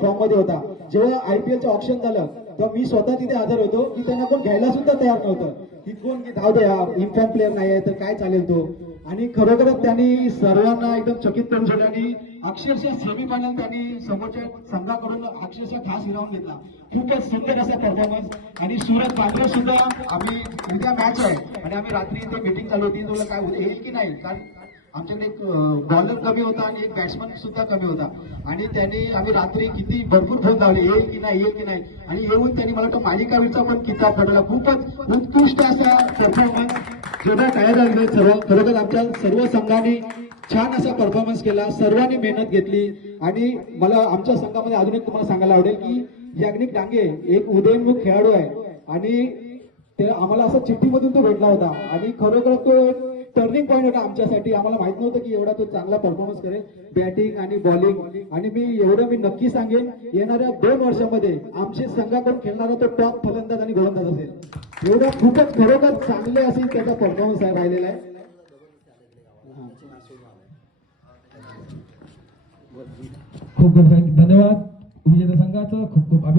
Form मध्ये होता. जेव्हा IPLचं ऑप्शन झालं तेव्हा मी स्वतः तिथे हजर होतो की त्यांना कोण घ्यायला सुद्धा तयार नव्हतं. की कोण की जाऊ द्या इन्फॉर्म प्लेअर नाही आहे तर काय चालेल तो. आणि खरोखरच त्यांनी सर्वांना एकदम चकित करून सोडलं आणि अक्षरशः सेमीफायनल त्यांनी समोरच्या संघाकडून अक्षरशः घास हिरावून घेतला. खूपच सुंदर असा परफॉर्मन्स. आणि सूरज पांढरे सुद्धा आम्ही उद्या मॅच आहे आणि आम्ही रात्री इथे मीटिंग चालू होती तुला काय येईल की नाही, कारण आमच्याकडे एक बॉलर कमी होता आणि एक बॅट्समन सुद्धा कमी होता. आणि त्यांनी आम्ही रात्री किती भरपूर फोन लावले येईल की नाही येईल की नाही. आणि येऊन त्यांनी मला तो मालिकावीरचा पण किताब पडला. खूपच उत्कृष्ट असा परफॉर्मन्स. जेवढा काय झालं सर्व खरोखर आमच्या सर्व संघाने छान असा परफॉर्मन्स केला. सर्वांनी मेहनत घेतली. आणि मला आमच्या संघामध्ये अजून एक तुम्हाला सांगायला आवडेल की याज्ञिक डांगे एक उदयोन्मुख खेळाडू आहे आणि ते आम्हाला असं चिठ्ठीमधून तो भेटला होता आणि खरोखर तो टर्निंग पॉईंट होता आमच्यासाठी. आम्हाला माहित नव्हतं की एवढा तो चांगला परफॉर्मन्स करेल बॅटिंग आणि बॉलिंग. आणि मी नक्की सांगेन येणाऱ्या 2 वर्षामध्ये आमच्या संघाकडून खेळणारा तो टॉप फलंदाज आणि गोलंदाज असेल. एवढं खूपच खरोखर चांगले असे त्याचा परफॉर्मन्स राहिलेला आहे. खूप खूप धन्यवाद विजेत्या संघाचं. खूप खूप अभिनंदन.